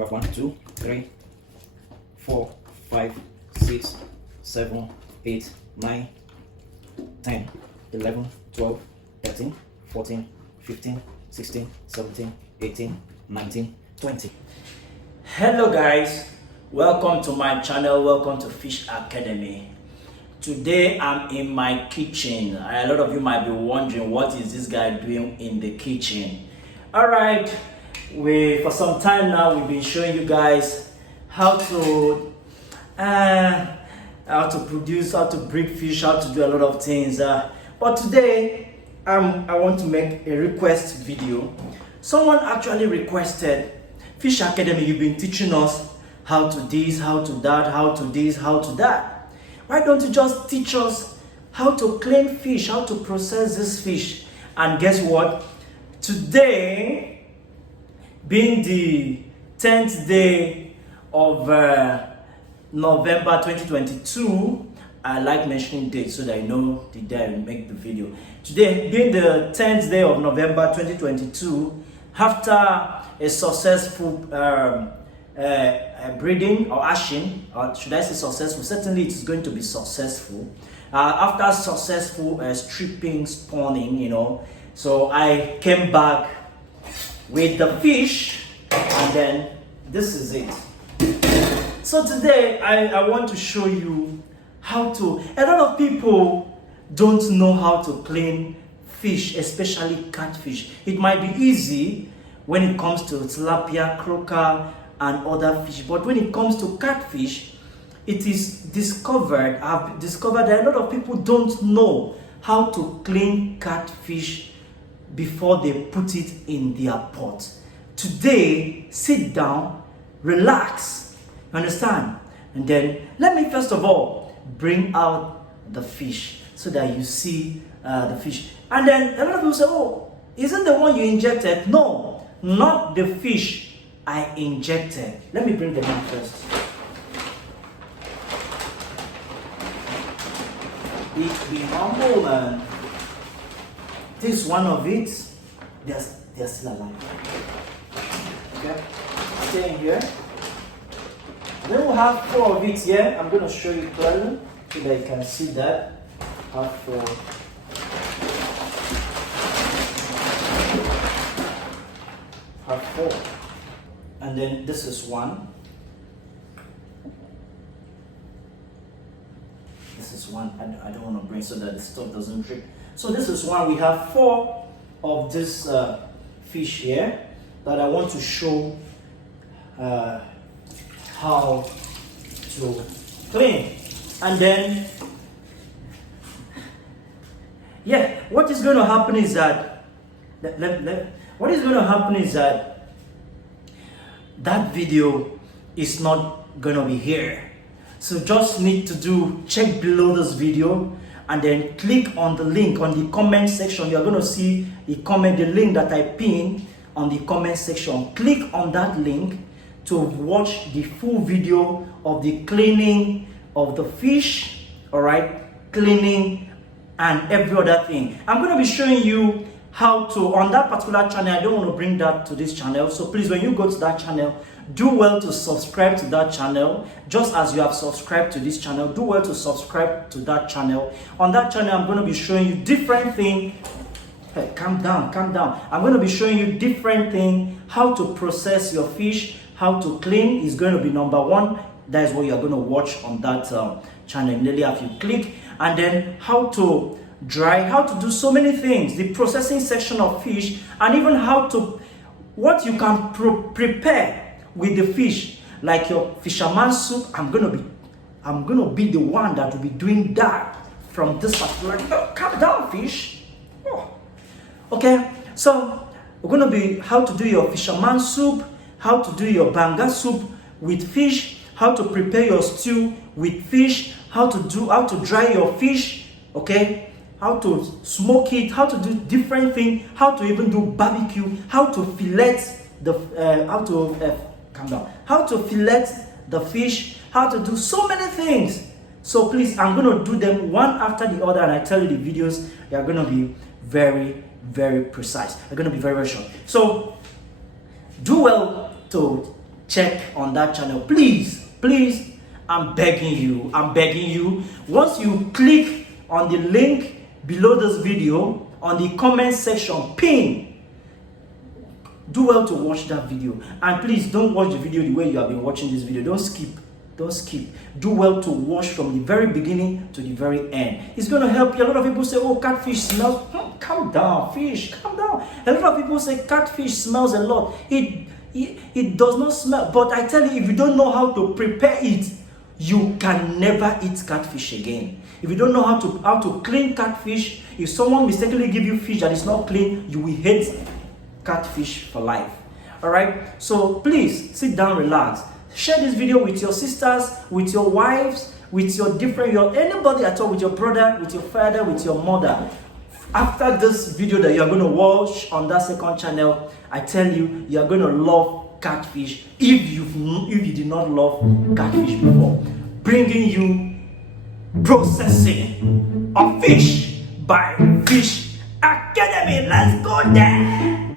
We have 1, 2, 3, 4, 5, 6, 7, 8, 9, 10, 11, 12, 13, 14, 15, 16, 17, 18, 19, 20. Hello guys, welcome to my channel, welcome to Fish Academy. Today I'm in my kitchen. A lot of you might be wondering, what is this guy doing in the kitchen? Alright, for some time now we've been showing you guys how to produce, how to breed fish, how to do a lot of things. But today I want to make a request video. Someone actually requested, Fish Academy, you've been teaching us how to this, how to that, how to this, how to that. Why don't you just teach us how to clean fish, how to process this fish? And guess what? Today, being the 10th day of November 2022, I like mentioning dates so that I know the day I make the video. Today, being the 10th day of November 2022, after a successful breeding or hatching, or should I say successful? Certainly it is going to be successful. After successful stripping, spawning, you know, so I came back with the fish, and then this is it. So today I want to show you how to, a lot of people don't know how to clean fish, especially catfish. It might be easy when it comes to tilapia, croaker, and other fish, but when it comes to catfish, it is discovered, I've discovered that a lot of people don't know how to clean catfish before they put it in their pot. Today, sit down, relax, understand? And then let me first of all bring out the fish so that you see the fish. And then a lot of people say, oh, isn't the one you injected? No, not the fish I injected. Let me bring them in first. Be humble, man. This one of it, they're still alive. Okay, stay in here. Then we'll have 4 of it here. I'm going to show you clearly so that you can see that. Have 4. Have 4. And then this is 1. This is 1. I don't want to bring so that the stuff doesn't drip. So this is 1. We have 4 of this fish here that I want to show how to clean. And then, yeah, what is going to happen is that that video is not gonna be here. So just need to check below this video and then click on the link on the comment section. You're gonna see the link that I pinned on the comment section. Click on that link to watch the full video of the cleaning of the fish, all right, cleaning and every other thing. I'm gonna be showing you how to, on that particular channel. I don't want to bring that to this channel, so please, when you go to that channel, do well to subscribe to that channel. Just as you have subscribed to this channel, do well to subscribe to that channel. On that channel, I'm going to be showing you different things. Hey, calm down. I'm going to be showing you different things, how to process your fish, how to clean is going to be number 1. That is what you're going to watch on that channel immediately after you click. And then how to dry, how to do so many things, the processing section of fish, and even what you can prepare with the fish, like your fisherman soup. I'm gonna be the one that will be doing that from this particular. Oh, calm down, fish. Oh. Okay, so we're gonna be how to do your fisherman soup, how to do your banga soup with fish, how to prepare your stew with fish, how to dry your fish. Okay, how to smoke it, how to do different things, how to even do barbecue, how to fillet the how to fillet the fish, how to do so many things. So please, I'm going to do them one after the other, and I tell you the videos, they are going to be very, very precise. They're going to be very, very short. So do well to check on that channel. Please, please, I'm begging you. Once you click on the link below this video, on the comment section, pin, do well to watch that video. And please don't watch the video the way you have been watching this video. Don't skip. Do well to watch from the very beginning to the very end. It's going to help you. A lot of people say, oh, catfish smells. Calm down, fish, calm down. A lot of people say catfish smells a lot. It does not smell. But I tell you, if you don't know how to prepare it, you can never eat catfish again. If you don't know how to clean catfish, if someone mistakenly give you fish that is not clean, you will hate catfish for life. All right, so please sit down, relax, share this video with your sisters, with your wives, with your anybody at all, with your brother, with your father, with your mother. After this video that you're going to watch on that second channel, I tell you, you're going to love catfish if you did not love catfish before. Bringing you processing of fish by Fish Academy. Let's go there.